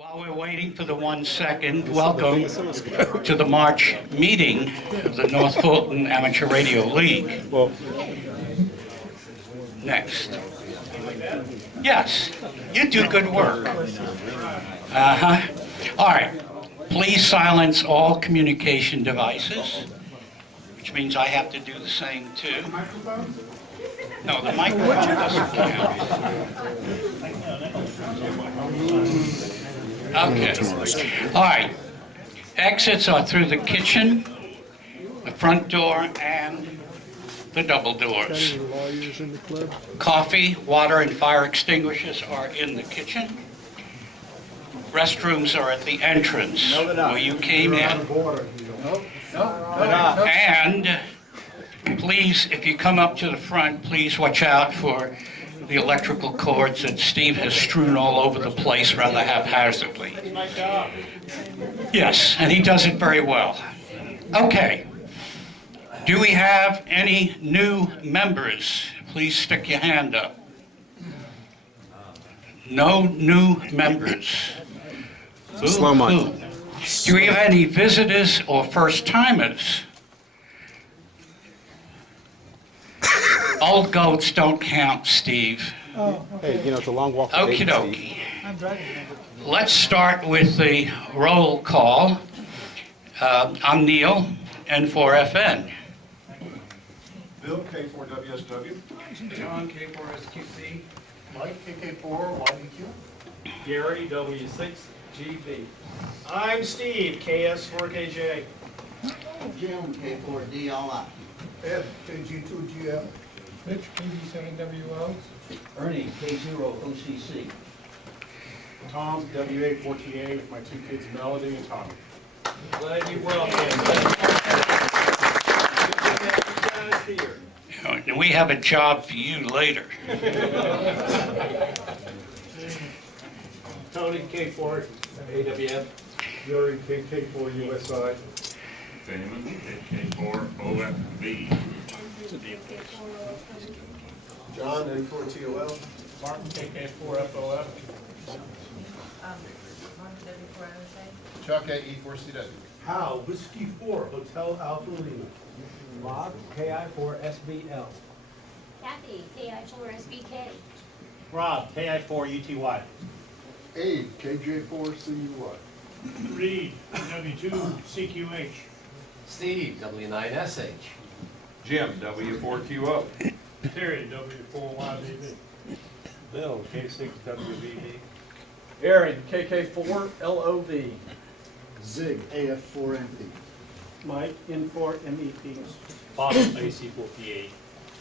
While we're waiting for the 1 second, welcome to the March meeting of the North Fulton Amateur Radio League. Next. Yes, you do good work. All right. Please silence all communication devices, which means I have to do the same too. No, the microphone doesn't count. Okay. All right. Exits are through the kitchen, the front door, and the double doors. Coffee, water, and fire extinguishers are in the kitchen. Restrooms are at the entrance where you came in. And please, if you come up to the front, please watch out for the electrical cords that Steve has strewn all over the place rather haphazardly. Yes, and he does it very well. Okay. Do we have any new members? Please stick your hand up. No new members. Slow month. Do we have any visitors or first-timers? Old goats don't count, Steve. Hey, you know, it's a long walk. Okie dokie. Let's start with the roll call. I'm Neil, N4FN. Bill, K4WSW. John, K4SQC. Mike, KK4YDQ. Gary, W6GB. I'm Steve, KS4KJ. Jim, K4DLI. Ed, KG2GL. Mitch, KD7WO. Ernie, K0OCC. Tom, WA4TA with my 2 kids, Melody and Tommy. Glad you welcome. And we have a job for you later. Tony, K4 AWF. Yuri, KK4USI. Damon, KK4OFB. John, N4TOL. Martin, KK4FOF. Chuck, AE4CW. Hal, Whiskey 4, Hotel Alpha Lima. Bob, KI4SBL. Kathy, KI4SBK. Rob, KI4UTY. Abe, KJ4CUY. Reed, W2CQH. Steve, W9SH. Jim, W4QO. Terry, W4YBB. Bill, K6WBB. Aaron, KK4LOV. Zig, AF4MP. Mike, N4MEP. Bob, AC4PA.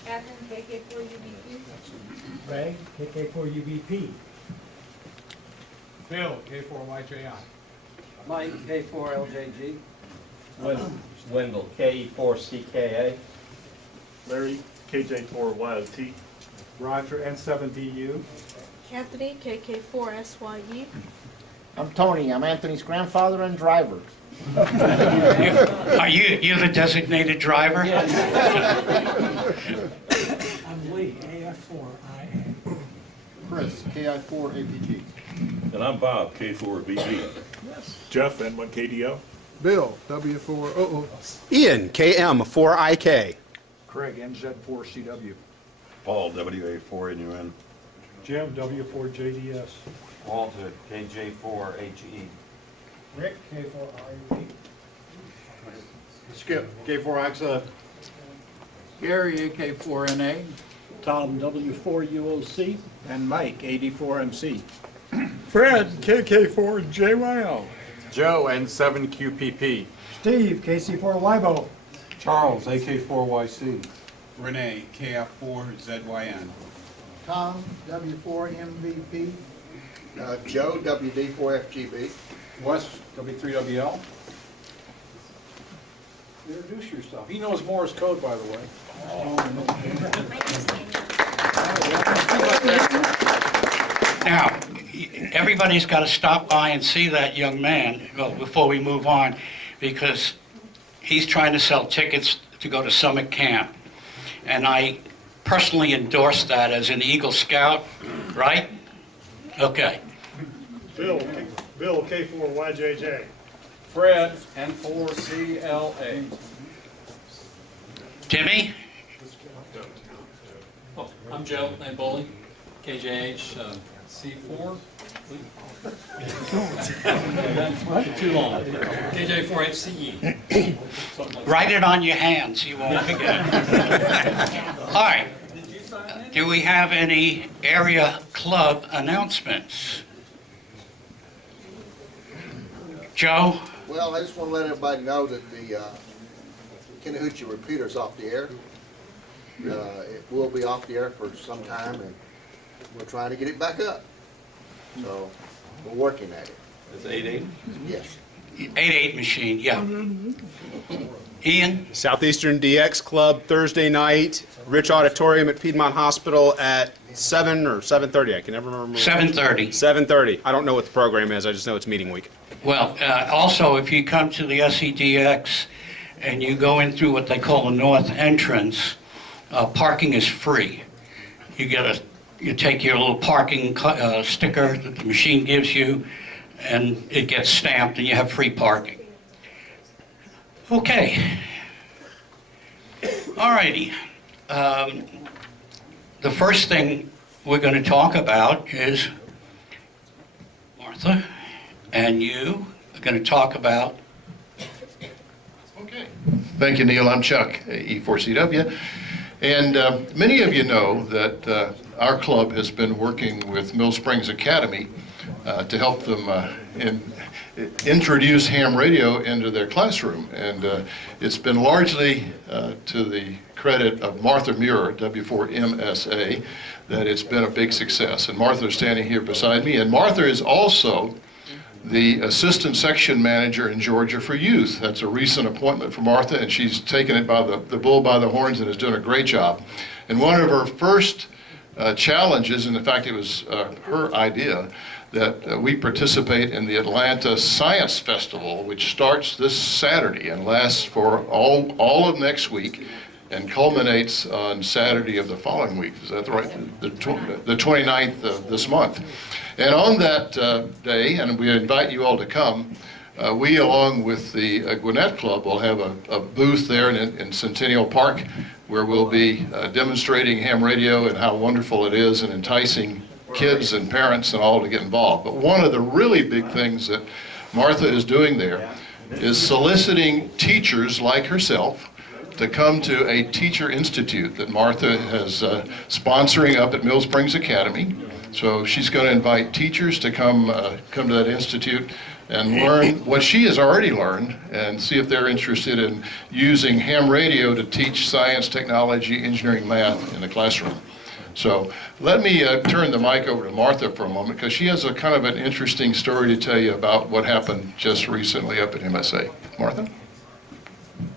Catherine, KK4UBQ. Ray, KK4UBP. Bill, K4YJI. Mike, K4LJG. Wendell, K4CKA. Larry, KJ4YOT. Roger, N7DU. Anthony, KK4SYU. I'm Tony. I'm Anthony's grandfather and driver. Are you the designated driver? I'm Lee, AF4IA. Chris, KI4APG. And I'm Bob, K4BB. Jeff, N1KDO. Bill, W4OO. Ian, KM4IK. Craig, NZ4CW. Paul, WA4NUN. Jim, W4JDS. Walter, KJ4HE. Rick, K4IE. Skip, K4AXA. Gary, AK4NA. Tom, W4UOC. And Mike, AD4MC. Fred, KK4JYL. Joe, N7QPP. Steve, KC4LIBO. Charles, AK4YC. Renee, KF4ZYN. Tom, W4MVP. Joe, WD4FGB. Wes, W3WL. Introduce yourself. He knows Morse code, by the way. Now, everybody's got to stop by and see that young man before we move on, because he's trying to sell tickets to go to summer camp. And I personally endorse that as an Eagle Scout, right? Okay. Bill, Bill, K4YJJ. Fred, N4CLA. Timmy? I'm Joe, I'm Bowling, KJH C4. Too long. KJ4HCE. Write it on your hands, you won't forget. All right. Do we have any area club announcements? Joe? Well, I just want to let everybody know that the Kinnahoochee repeater's off the air. It will be off the air for some time, and we're trying to get it back up. So we're working at it. It's 8/8? Yes. 8/8 machine, yeah. Ian? Southeastern DX Club Thursday night, Rich Auditorium at Piedmont Hospital at 7 or 7:30. I can never remember. 7:30. 7:30. I don't know what the program is. I just know it's meeting week. Well, also, if you come to the SEDX and you go in through what they call the north entrance, parking is free. You take your little parking sticker that the machine gives you, and it gets stamped, and you have free parking. Okay. All righty. The first thing we're going to talk about is Martha, and you are going to talk about. Okay. Thank you, Neil. I'm Chuck, E4CW. And many of you know that our club has been working with Mill Springs Academy to help them introduce ham radio into their classroom. And it's been largely to the credit of Martha Muir, W4MSA, that it's been a big success. And Martha is standing here beside me. And Martha is also the assistant section manager in Georgia for youth. That's a recent appointment for Martha, and she's taken it by the bull by the horns and is doing a great job. And one of her first challenges, and in fact it was her idea, that we participate in the Atlanta Science Festival, which starts this Saturday and lasts for all of next week and culminates on Saturday of the following week. Is that right? The 29th of this month. And on that day, and we invite you all to come, we, along with the Gwinnett Club, will have a booth there in Centennial Park where we'll be demonstrating ham radio and how wonderful it is and enticing kids and parents and all to get involved. But one of the really big things that Martha is doing there is soliciting teachers like herself to come to a teacher institute that Martha is sponsoring up at Mill Springs Academy. So she's going to invite teachers to come to that institute and learn what she has already learned and see if they're interested in using ham radio to teach science, technology, engineering, math in the classroom. So let me turn the mic over to Martha for a moment because she has a kind of an interesting story to tell you about what happened just recently up at MSA. Martha?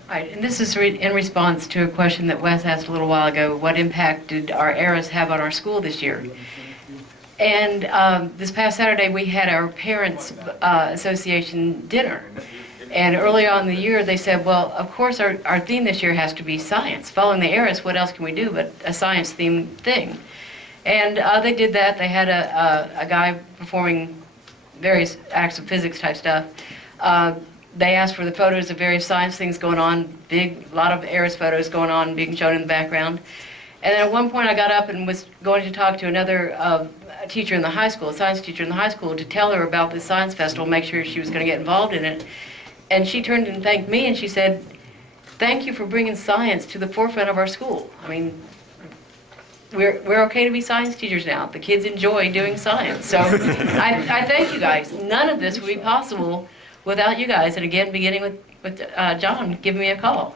Right, and this is in response to a question that Wes asked a little while ago. What impact did our eras have on our school this year? And this past Saturday we had our Parents Association dinner. And early on in the year they said, well, of course our theme this year has to be science. Following the eras, what else can we do but a science-themed thing? And they did that. They had a guy performing various acts of physics type stuff. They asked for the photos of various science things going on, a lot of eras photos going on, being shown in the background. And then at one point I got up and was going to talk to another teacher in the high school, a science teacher in the high school, to tell her about this science festival, make sure she was going to get involved in it. And she turned and thanked me and she said, thank you for bringing science to the forefront of our school. I mean, we're okay to be science teachers now. The kids enjoy doing science. So I thank you guys. None of this would be possible without you guys. And again, beginning with John giving me a call.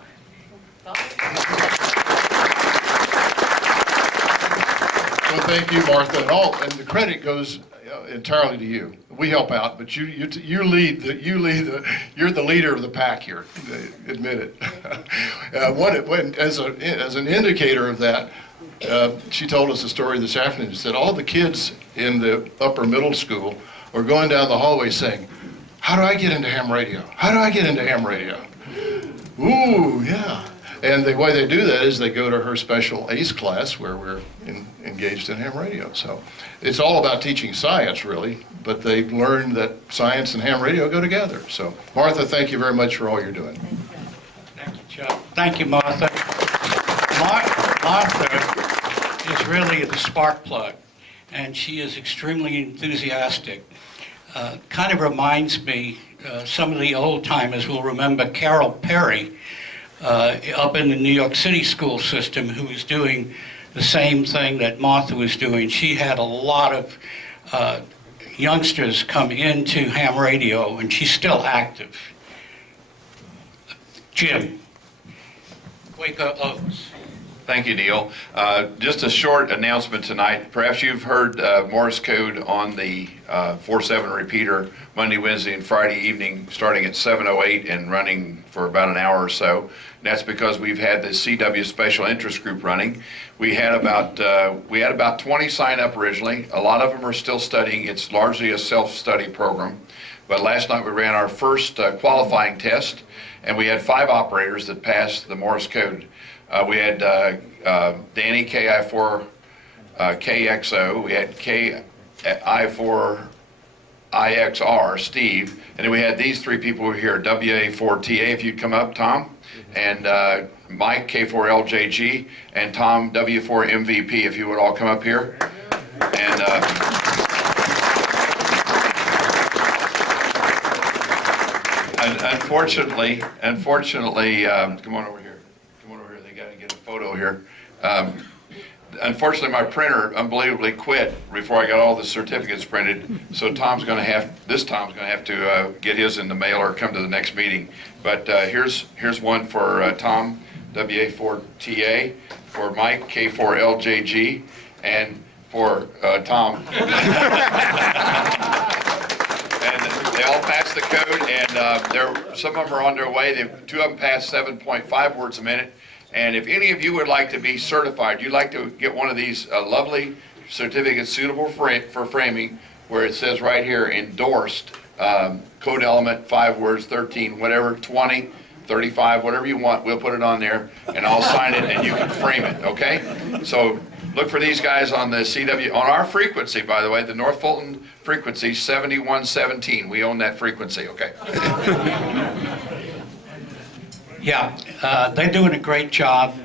Well, thank you, Martha, and the credit goes entirely to you. We help out, but you're the leader of the pack here. Admit it. As an indicator of that, she told us a story this afternoon. She said all the kids in the upper middle school are going down the hallway saying, "How do I get into ham radio? How do I get into ham radio?" Ooh, yeah. And the way they do that is they go to her special ACE class where we're engaged in ham radio. So it's all about teaching science, really, but they've learned that science and ham radio go together. So Martha, thank you very much for all you're doing. Thank you, Chuck. Thank you, Martha. Martha is really the spark plug, and she is extremely enthusiastic. Kind of reminds me, some of the old timers will remember Carol Perry up in the New York City school system, who was doing the same thing that Martha was doing. She had a lot of youngsters come into ham radio, and she's still active. Jim, Waco Oaks. Thank you, Neil. Just a short announcement tonight. Perhaps you've heard Morse code on the 4/7 repeater Monday, Wednesday, and Friday evening, starting at 7:08 and running for about an hour or so. And that's because we've had the CW Special Interest Group running. We had about 20 sign up originally. A lot of them are still studying. It's largely a self-study program. But last night we ran our first qualifying test, and we had 5 operators that passed the Morse code. We had Danny, KI4 KXO, we had KI4 IXR, Steve, and then we had these 3 people who were here, WA4TA, if you'd come up, Tom, and Mike, K4LJG, and Tom, W4MVP, if you would all come up here. And unfortunately, come on over here. Got to get a photo here. Unfortunately, my printer unbelievably quit before I got all the certificates printed. So Tom's going to have to get his in the mail or come to the next meeting. But here's one for Tom, WA4TA, for Mike, K4LJG, and for Tom. And they all passed the code, and some of them are on their way. 2 of them passed 7.5 words a minute. And if any of you would like to be certified, you'd like to get one of these lovely certificates suitable for framing, where it says right here, endorsed, code element, 5 words, 13, whatever, 20, 35, whatever you want, we'll put it on there, and I'll sign it, and you can frame it, okay? So look for these guys on the CW, on our frequency, by the way, the North Fulton frequency, 7117. We own that frequency, okay? Yeah, they're doing a great job.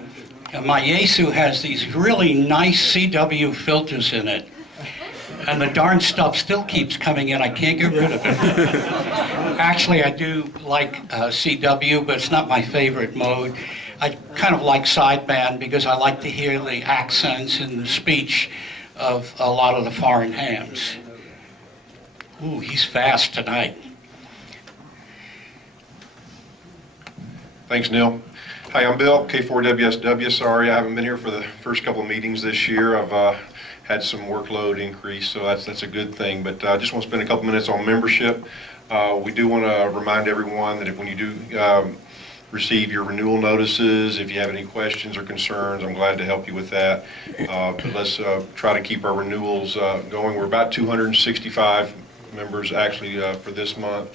My Yaesu has these really nice CW filters in it, and the darn stuff still keeps coming in. I can't get rid of it. Actually, I do like CW, but it's not my favorite mode. I kind of like sideband because I like to hear the accents and the speech of a lot of the foreign hams. Ooh, he's fast tonight. Thanks, Neil. Hi, I'm Bill, K4WSW. Sorry, I haven't been here for the first couple of meetings this year. I've had some workload increase, so that's a good thing. But I just want to spend a couple minutes on membership. We do want to remind everyone that when you do receive your renewal notices, if you have any questions or concerns, I'm glad to help you with that. But let's try to keep our renewals going. We're about 265 members actually for this month.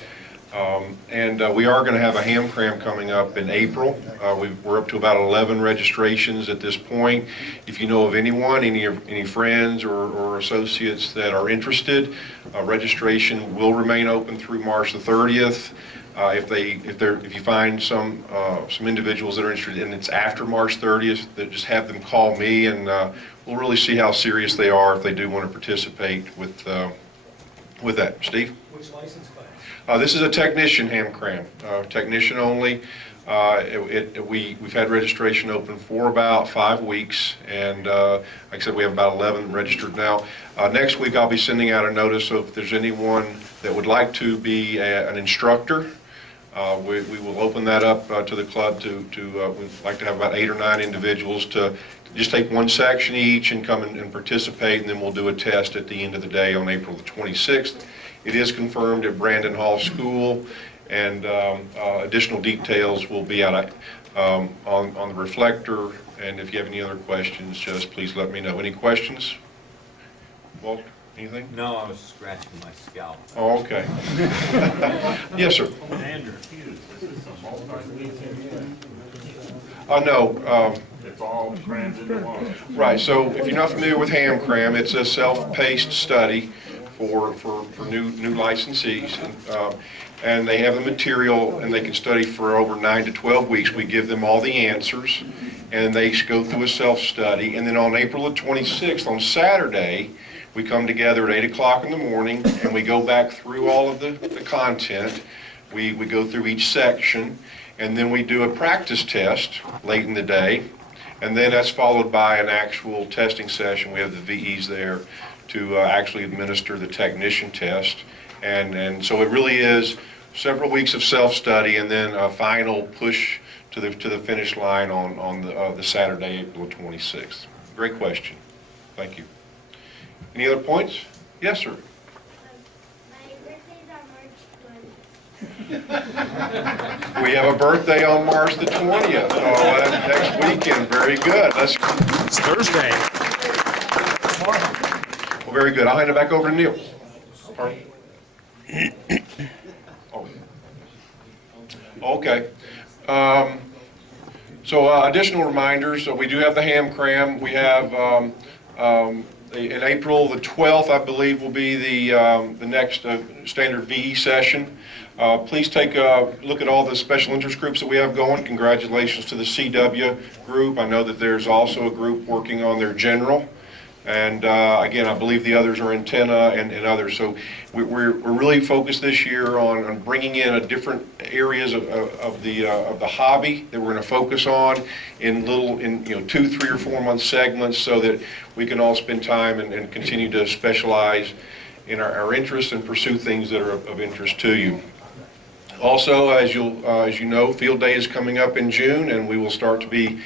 And we are going to have a ham cram coming up in April. We're up to about 11 registrations at this point. If you know of anyone, any friends or associates that are interested, registration will remain open through March the 30th. If you find some individuals that are interested, and it's after March 30th, that just have them call me, and we'll really see how serious they are if they do want to participate with that. Steve? Which license class? This is a technician ham cram, technician only. We've had registration open for about 5 weeks, and like I said, we have about 11 registered now. Next week I'll be sending out a notice, so if there's anyone that would like to be an instructor, we will open that up to the club. We'd like to have about 8 or 9 individuals to just take one section each and come and participate, and then we'll do a test at the end of the day on April the 26th. It is confirmed at Brandon Hall School, and additional details will be out on the reflector. And if you have any other questions, just please let me know. Any questions? Walt? Anything? No, I was scratching my scalp. Oh, okay. Yes, sir. Andrew Hughes, this is a multi-meeting. No, It's all crammed into one. right, so if you're not familiar with HamCram, it's a self-paced study for new licensees. And they have the material, and they can study for over 9 to 12 weeks. We give them all the answers, and they go through a self-study. And then on April the 26th, on Saturday, we come together at 8 o'clock in the morning, and we go back through all of the content. We go through each section, and then we do a practice test late in the day, and then that's followed by an actual testing session. We have the VEs there to actually administer the technician test. And so it really is several weeks of self-study and then a final push to the finish line on the Saturday, April 26th. Great question. Thank you. Any other points? Yes, sir. My birthday's on March 20th. We have a birthday on March the 20th. Oh, that's next weekend. Very good. It's Thursday. Well, very good. I'll hand it back over to Neil. Pardon? Oh. Okay. So additional reminders. So we do have the HamCram. We have in April the 12th, I believe, will be the next standard VE session. Please take a look at all the special interest groups that we have going. Congratulations to the CW group. I know that there's also a group working on their general. And again, I believe the others are antenna and others. So we're really focused this year on bringing in a different areas of the hobby that we're going to focus on in 2, 3, or 4 month segments, so that we can all spend time and continue to specialize in our interests and pursue things that are of interest to you. Also, as you know, Field Day is coming up in June, and we will start to be,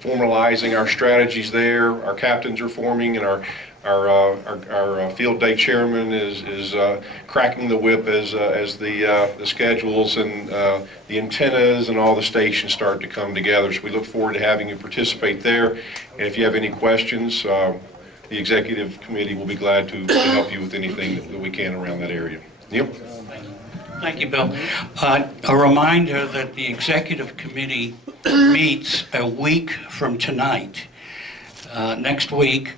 formalizing our strategies there. Our captains are forming, and our Field Day chairman is cracking the whip as the schedules and the antennas and all the stations start to come together. So we look forward to having you participate there. And if you have any questions, the executive committee will be glad to help you with anything that we can around that area. Neil? Thank you, Bill. A reminder that the executive committee meets a week from tonight, next week,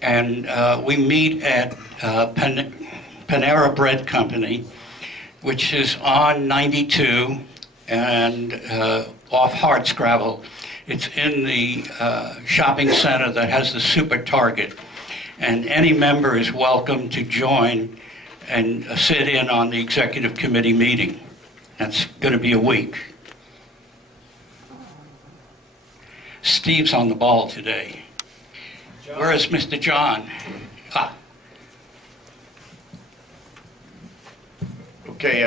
and we meet at Panera Bread Company, which is on 92 and off Hardscrabble. It's in the shopping center that has the Super Target, and any member is welcome to join and sit in on the executive committee meeting. That's going to be a week. Steve's on the ball today. Where is Mr. John? Okay,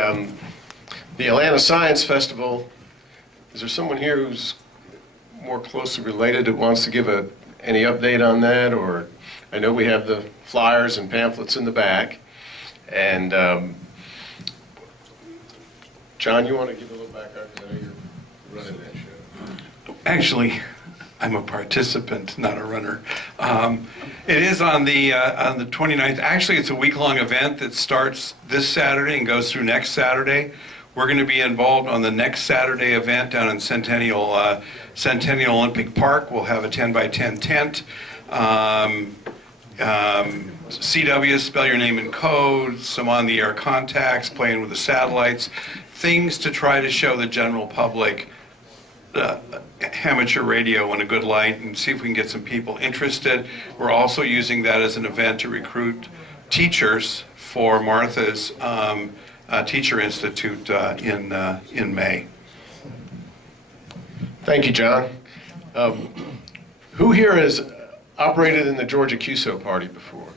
the Atlanta Science Festival, is there someone here who's more closely related that wants to give any update on that? Or I know we have the flyers and pamphlets in the back. And John, you want to give a little background, because I know you're running that show. Actually, I'm a participant, not a runner. It is on the 29th. Actually, it's a week-long event that starts this Saturday and goes through next Saturday. We're going to be involved on the next Saturday event down in Centennial Olympic Park. We'll have a 10x10 tent. CW, spell your name in code, some on-the-air contacts, playing with the satellites, things to try to show the general public amateur radio in a good light and see if we can get some people interested. We're also using that as an event to recruit teachers for Martha's Teacher Institute in May. Thank you, John. Who here has operated in the Georgia QSO party before?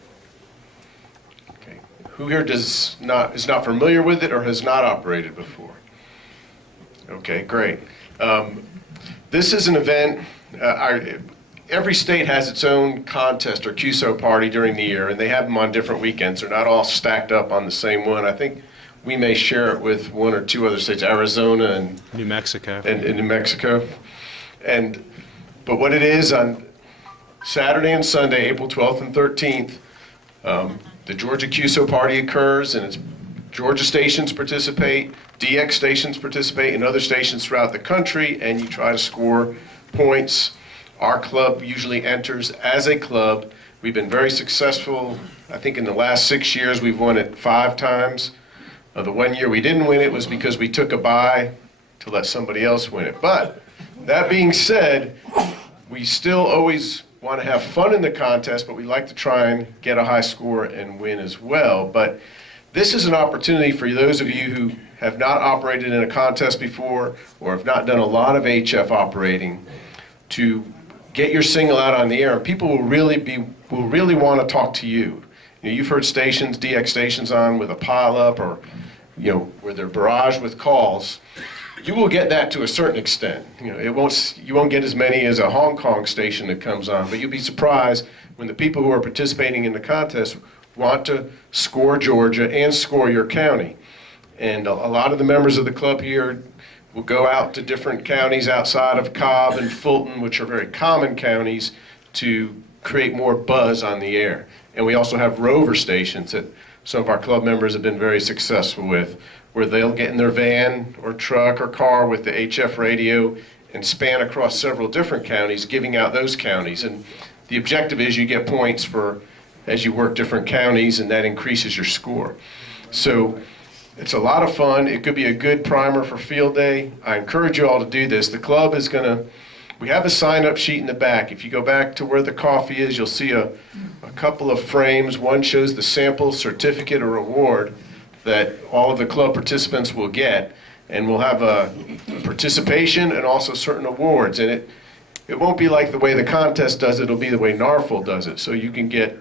Okay. Who here is not familiar with it or has not operated before? Okay, great. This is an event, every state has its own contest or QSO party during the year, and they have them on different weekends. They're not all stacked up on the same one. I think we may share it with 1 or 2 other states, Arizona and New Mexico. And New Mexico. But what it is, on Saturday and Sunday, April 12th and 13th, the Georgia QSO party occurs, and it's Georgia stations participate, DX stations participate, and other stations throughout the country, and you try to score points. Our club usually enters as a club. We've been very successful. I think in the last 6 years, we've won it 5 times. The one year we didn't win it was because we took a bye to let somebody else win it. But that being said, we still always want to have fun in the contest, but we like to try and get a high score and win as well. But this is an opportunity for those of you who have not operated in a contest before or have not done a lot of HF operating to get your single out on the air, and people will really want to talk to you. You know, you've heard stations, DX stations on with a pile-up or, you know, where they're barraged with calls. You will get that to a certain extent. You know, you won't get as many as a Hong Kong station that comes on, but you'll be surprised when the people who are participating in the contest want to score Georgia and score your county. And a lot of the members of the club here will go out to different counties outside of Cobb and Fulton, which are very common counties, to create more buzz on the air. And we also have rover stations that some of our club members have been very successful with, where they'll get in their van or truck or car with the HF radio and span across several different counties, giving out those counties. And the objective is you get points for as you work different counties, and that increases your score. So it's a lot of fun. It could be a good primer for field day. I encourage you all to do this. The club is we have a sign-up sheet in the back. If you go back to where the coffee is, you'll see a couple of frames. One shows the sample certificate or award that all of the club participants will get, and we'll have a participation and also certain awards. And it won't be like the way the contest does it. It'll be the way NFARL does it. So you can get,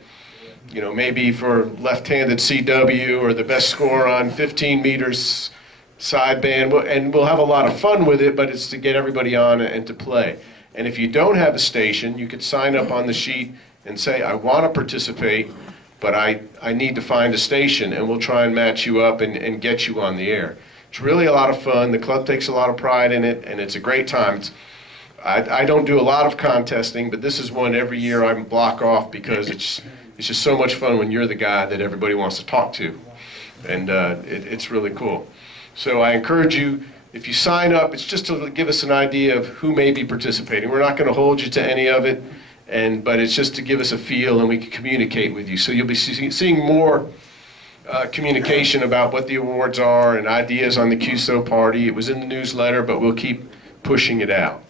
you know, maybe for left-handed CW or the best score on 15 meters sideband, and we'll have a lot of fun with it, but it's to get everybody on and to play. And if you don't have a station, you could sign up on the sheet and say, I want to participate, but I need to find a station, and we'll try and match you up and get you on the air. It's really a lot of fun. The club takes a lot of pride in it, and it's a great time. I don't do a lot of contesting, but this is one every year I block off because it's just so much fun when you're the guy that everybody wants to talk to. And it's really cool. So I encourage you, if you sign up, it's just to give us an idea of who may be participating. We're not going to hold you to any of it, but it's just to give us a feel and we can communicate with you. So you'll be seeing more communication about what the awards are and ideas on the QSO party. It was in the newsletter, but we'll keep pushing it out.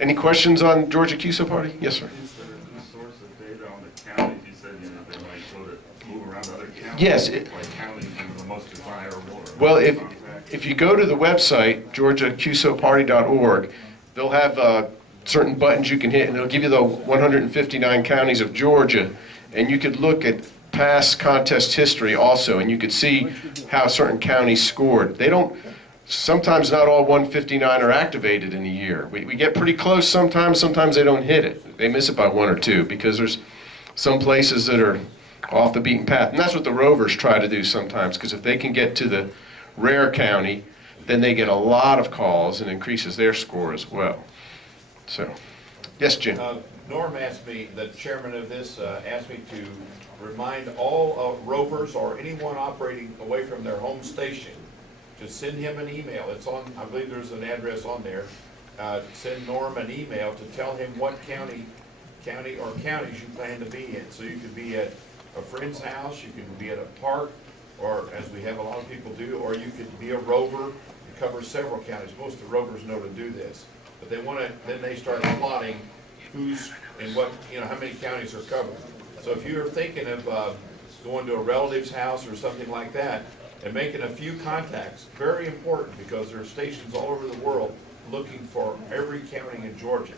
Any questions on Georgia QSO party? Yes, sir. Is there a source of data on the counties? You said, you know, they might sort of move around to other counties. Yes. Like counties in the most desirable. Well, if you go to the website, georgiaqsoparty.org, they'll have certain buttons you can hit, and it'll give you the 159 counties of Georgia, and you could look at past contest history also, and you could see how certain counties scored. They don't, sometimes not all 159 are activated in a year. We get pretty close sometimes they don't hit it. They miss it by 1 or 2 because there's some places that are off the beaten path. And that's what the Rovers try to do sometimes, because if they can get to the rare county, then they get a lot of calls and increases their score as well. So, yes, Jim. Norm asked me, the chairman of this, asked me to remind all Rovers or anyone operating away from their home station to send him an email. It's on, I believe there's an address on there. Send Norm an email to tell him what county or counties you plan to be in. So you could be at a friend's house, you could be at a park, or as we have a lot of people do, or you could be a rover and cover several counties. Most of the rovers know to do this. But they want to, then they start plotting who's and what, you know, how many counties are covered. So if you're thinking of going to a relative's house or something like that, and making a few contacts, very important, because there are stations all over the world looking for every county in Georgia.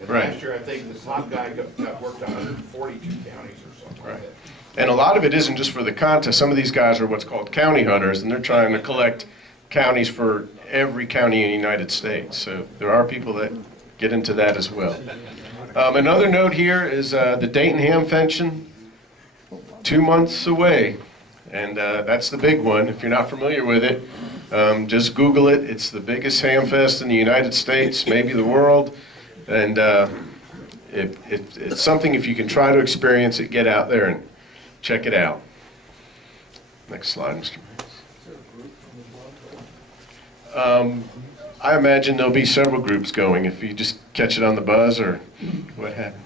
And Right. last year, I think the top guy got worked on 142 counties or something like that. And a lot of it isn't just for the contest. Some of these guys are what's called county hunters, and they're trying to collect counties for every county in the United States. So there are people that get into that as well. Another note here is the Dayton Ham Fention, 2 months away. And that's the big one. If you're not familiar with it, just Google it. It's the biggest ham fest in the United States, maybe the world. And it's something, if you can try to experience it, get out there check it out. Next slide, Mr. I imagine there'll be several groups going if you just catch it on the buzz or what have you.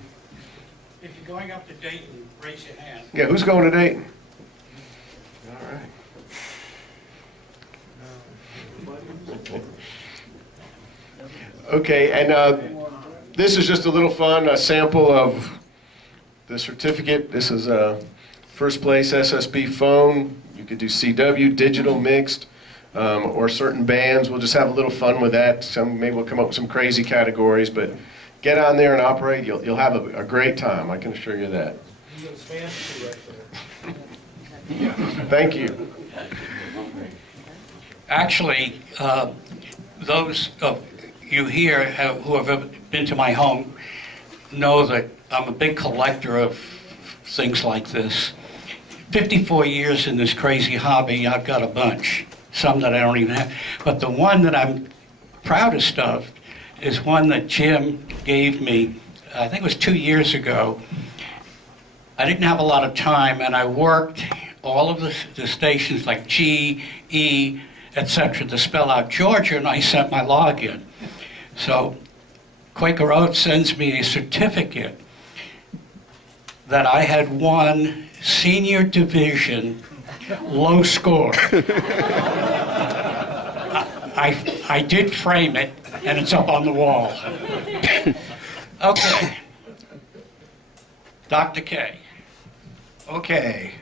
If you're going up to Dayton, raise your hand. Yeah, who's going to Dayton? All right. Okay, and this is just a little fun, a sample of the certificate. This is a first place SSB phone. You could do CW, digital, mixed, or certain bands. We'll just have a little fun with that. Maybe we'll come up with some crazy categories, but get on there and operate. You'll have a great time, I can assure you that. Thank you. Actually, those of you here who have been to my home know that I'm a big collector of things like this. 54 years in this crazy hobby, I've got a bunch. Some that I don't even have. But the one that I'm proudest of is one that Jim gave me, I think it was 2 years ago. I didn't have a lot of time, and I worked all of the stations like G, E, etc. to spell out Georgia, and I sent my login. So Quaker Oats sends me a certificate that I had won senior division low score. I did frame it, and it's up on the wall. Okay. Dr. K. Okay.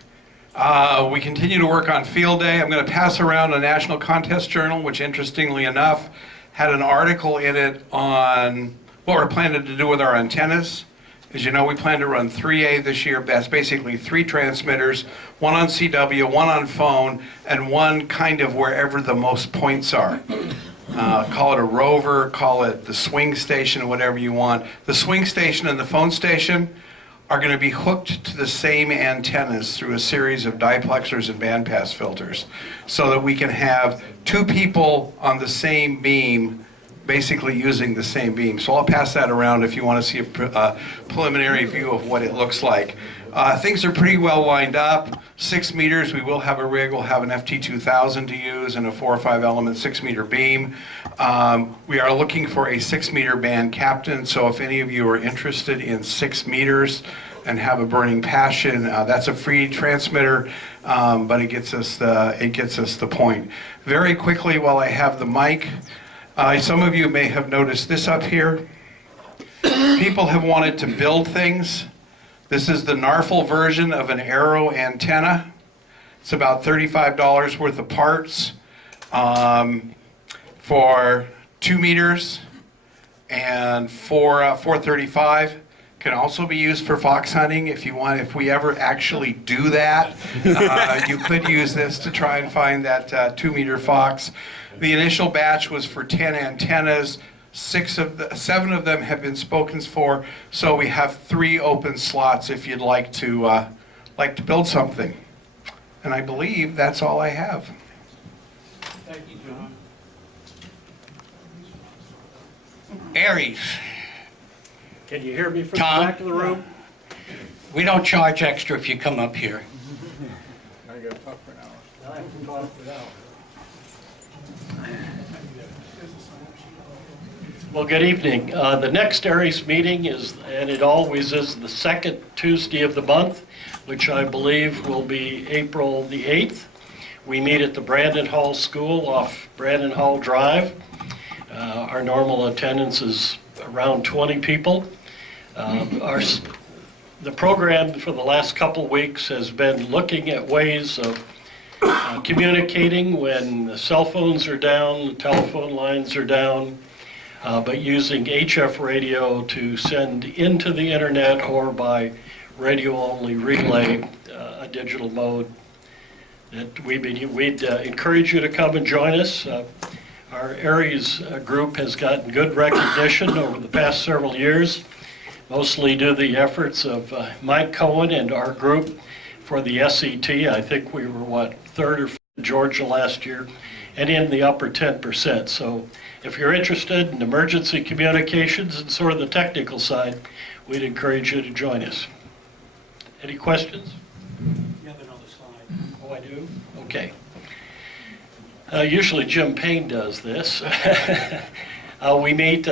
We continue to work on Field Day. I'm going to pass around a National Contest Journal, which interestingly enough had an article in it on what we're planning to do with our antennas. As you know, we plan to run 3A this year. That's basically 3 transmitters, one on CW, one on phone, and one kind of wherever the most points are. Call it a rover, call it the swing station, whatever you want. The swing station and the phone station are going to be hooked to the same antennas through a series of diplexers and bandpass filters so that we can have 2 people on the same beam basically using the same beam. So I'll pass that around if you want to see a preliminary view of what it looks like. Things are pretty well lined up. 6 meters, we will have a rig. We'll have an FT2000 to use and a 4 or 5 element 6 meter beam. We are looking for a 6 meter band captain, so if any of you are interested in 6 meters and have a burning passion, that's a free transmitter, but it gets us the point. Very quickly, while I have the mic, some of you may have noticed this up here. People have wanted to build things. This is the NFARL version of an Arrow antenna. It's about $35 worth of parts for 2 meters and 435. Can also be used for fox hunting if you want. If we ever actually do that, you could use this to try and find that 2 meter fox. The initial batch was for 10 antennas. 7 of them have been spoken for, so we have 3 open slots if you'd like to build something. And I believe that's all I have. Thank you, John. Aries. Can you hear me from Tom? the back of the room? We don't charge extra if you come up here. Now you gotta talk for an hour. I can talk for an hour. Well, good evening. The next Aries meeting is, and it always is, the second Tuesday of the month, which I believe will be April the 8th. We meet at the Brandon Hall School off Brandon Hall Drive. Our normal attendance is around 20 people. The program for the last couple weeks has been looking at ways of communicating when the cell phones are down, the telephone lines are down, but using HF radio to send into the internet or by radio-only relay, a digital mode. We'd encourage you to come and join us. Our Aries group has gotten good recognition over the past several years, mostly due to the efforts of Mike Cohen and our group for the SET. I think we were, 3rd or 4th in Georgia last year, and in the upper 10%. So if you're interested in emergency communications and sort of the technical side, we'd encourage you to join us. Any questions? have it on the slide. Oh, I do? Okay. Usually Jim Payne does this. We meet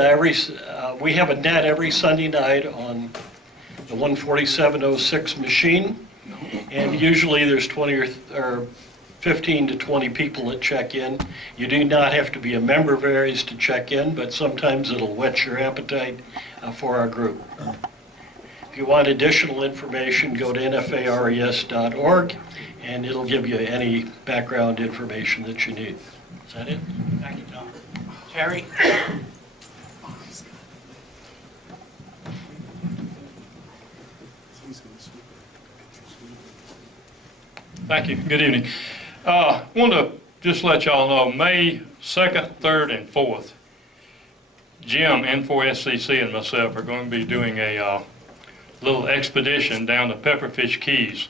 we have a net every Sunday night on the 14706 machine, and usually there's 20 or 15 to 20 people that check in. You do not have to be a member of Aries to check in, but sometimes it'll whet your appetite for our group. If you want additional information, go to NFARES.org, and it'll give you any background information that you need. Is that it? Thank you, Tom. Terry? Thank you. Good evening. Want to just let y'all know, May 2nd, 3rd, and 4th, Jim, N4SCC, and myself are going to be doing a little expedition down the Pepperfish Keys.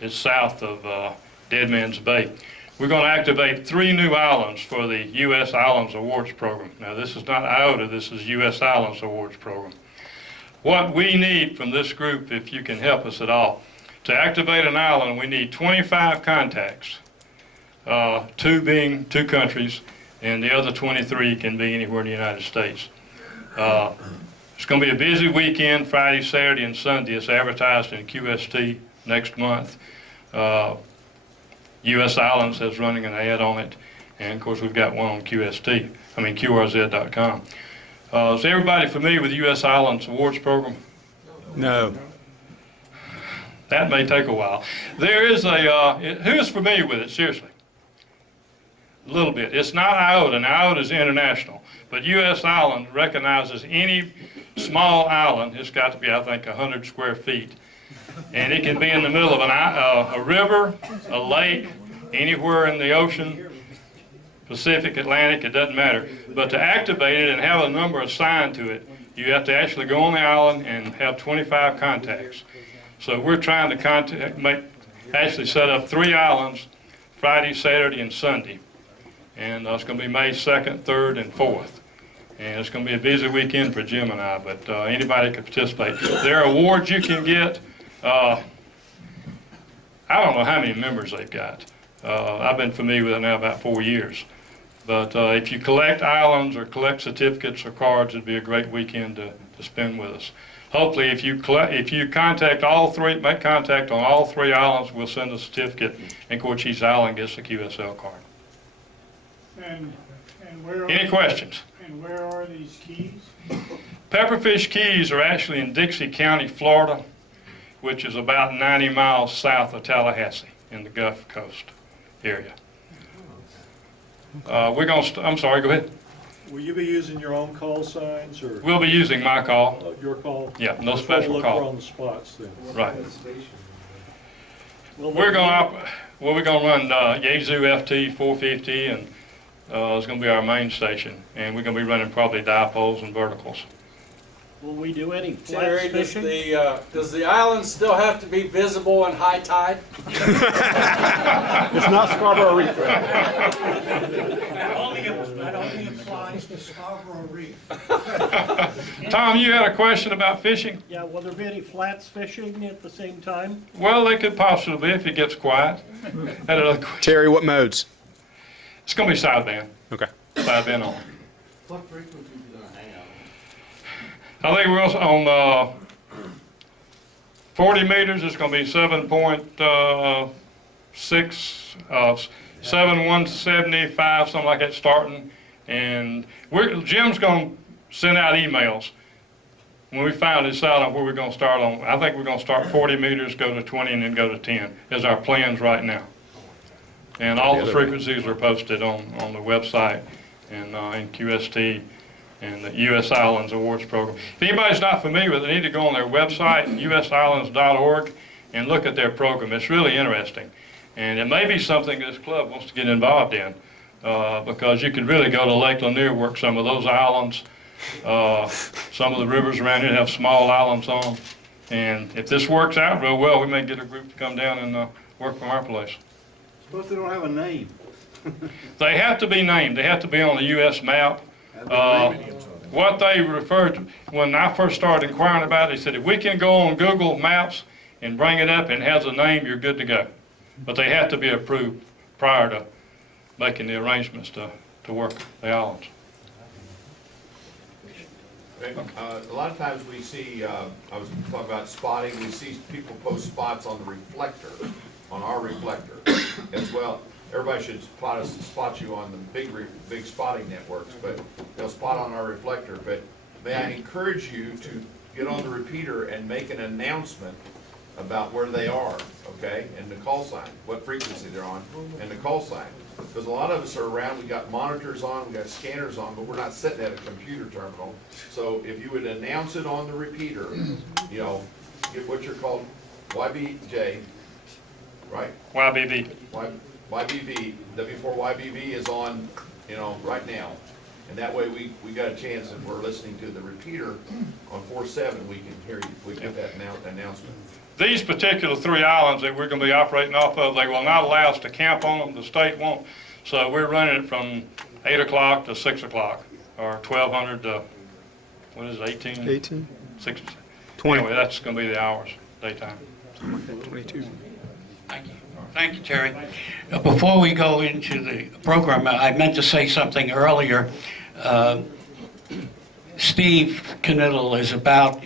It's south of Dead Man's Bay. We're going to activate 3 new islands for the U.S. Islands Awards Program. Now, this is not IOTA, this is U.S. Islands Awards Program. What we need from this group, if you can help us at all, to activate an island, we need 25 contacts, 2 being 2 countries, and the other 23 can be anywhere in the United States. It's going to be a busy weekend, Friday, Saturday, and Sunday. It's advertised in QST next month. U.S. Islands is running an ad on it, and of course we've got one on QRZ.com. Is everybody familiar with the U.S. Islands Awards Program? No. That may take a while. There is who is familiar with it, seriously? A little bit. It's not IOTA, and IOTA is international, but U.S. Island recognizes any small island. It's got to be, I think, 100 square feet. And it can be in the middle of a river, a lake, anywhere in the ocean, Pacific, Atlantic, it doesn't matter. But to activate it and have a number assigned to it, you have to actually go on the island and have 25 contacts. So we're trying to actually set up 3 islands, Friday, Saturday, and Sunday. And it's going to be May 2nd, 3rd, and 4th. And it's going to be a busy weekend for Jim and I, but anybody can participate. There are awards you can get. I don't know how many members they've got. I've been familiar with it now about 4 years. But if you collect islands or collect certificates or cards, it'd be a great weekend to spend with us. Hopefully, if you contact all 3, make contact on all 3 islands, we'll send a certificate, and of course each island gets a QSL card. And where are Any questions? And where are these keys? Pepperfish Keys are actually in Dixie County, Florida, which is about 90 miles south of Tallahassee in the Gulf Coast area. I'm sorry, go ahead. Will you be using your own call signs or? We'll be using my call. Your call? Yeah, no special call. Look on the spots then. Right. We're going to run Yazoo FT 450, and it's going to be our main station, and we're going to be running probably dipoles and verticals. Will we do any Terry, flats fishing? does the island still have to be visible on high tide? It's not Scarborough Reef. That only applies to Scarborough Reef. Tom, you had a question about fishing? Yeah, will there be any flats fishing at the same time? Well, they could possibly be if it gets quiet. Had another question. Terry, what modes? It's going to be sideband. Okay. Sideband on. What frequency are you gonna hang out? I think we're also on 40 meters. It's going to be 7.6, 7175, something like that starting. And Jim's going to send out emails when we finally decide on where we're going to start on. I think we're going to start 40 meters, go to 20, and then go to 10 is our plans right now. And all the frequencies are posted on the website and in QST and the U.S. Islands Awards Program. If anybody's not familiar with it, they need to go on their website, usislands.org, and look at their program. It's really interesting. And it may be something this club wants to get involved in because you could really go to Lake Lanier, work some of those islands. Some of the rivers around here have small islands on them. And if this works out real well, we may get a group to come down and work from our place. Suppose they don't have a name. They have to be named. They have to be on the U.S. map. What they referred to, when I first started inquiring about it, they said, if we can go on Google Maps and bring it up and it has a name, you're good to go. But they have to be approved prior to making the arrangements to work the islands. A lot of times we see, I was talking about spotting, we see people post spots on the reflector, on our reflector as well. Everybody should spot you on the big spotting networks, but they'll spot on our reflector. But may I encourage you to get on the repeater and make an announcement about where they are, okay? And the call sign, what frequency they're on, and the call sign. Because a lot of us are around, we got monitors on, we got scanners on, but we're not sitting at a computer terminal. So if you would announce it on the repeater, you know, get what you're called YBJ, right? YBB. YBV, W4YBV is on, you know, right now. And that way we got a chance, if we're listening to the repeater on 4/7, we can hear you, we get that announcement. These particular 3 islands that we're going to be operating off of, they will not allow us to camp on them. The state won't. So we're running it from 8 o'clock to 6 o'clock, or 1200 to, what is it, 18? 18. 6. 20. Anyway, that's going to be the hours, daytime. 22. Thank you. Thank you, Terry. Before we go into the program, I meant to say something earlier. Steve Knittel is about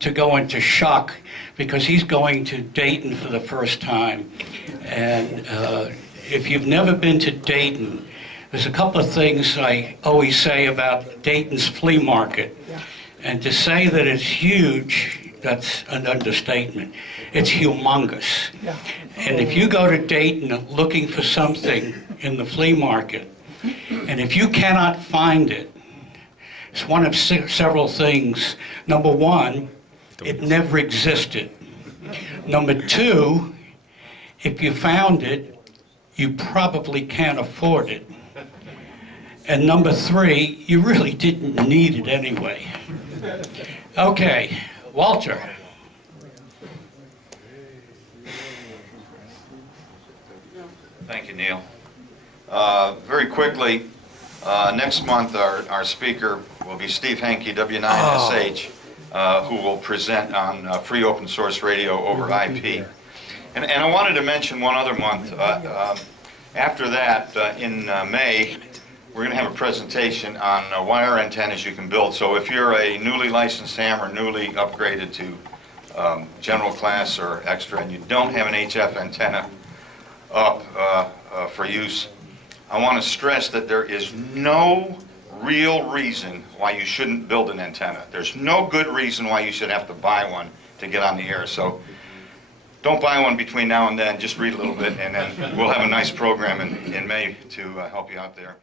to go into shock because he's going to Dayton for the first time. And if you've never been to Dayton, there's a couple of things I always say about Dayton's flea market. And to say that it's huge, that's an understatement. It's humongous. And if you go to Dayton looking for something in the flea market, and if you cannot find it, it's one of several things. Number one, it never existed. Number two, if you found it, you probably can't afford it. And number three, you really didn't need it anyway. Okay, Walter. Thank you, Neil. Very quickly, next month our speaker will be Steve Henke, W9SH, who will present on free open source radio over IP. And I wanted to mention one other month. After that, in May, we're going to have a presentation on wire antennas you can build. So if you're a newly licensed ham or newly upgraded to general class or extra and you don't have an HF antenna up for use, I want to stress that there is no real reason why you shouldn't build an antenna. There's no good reason why you should have to buy one to get on the air. So don't buy one between now and then. Just read a little bit, and then we'll have a nice program in May to help you out there.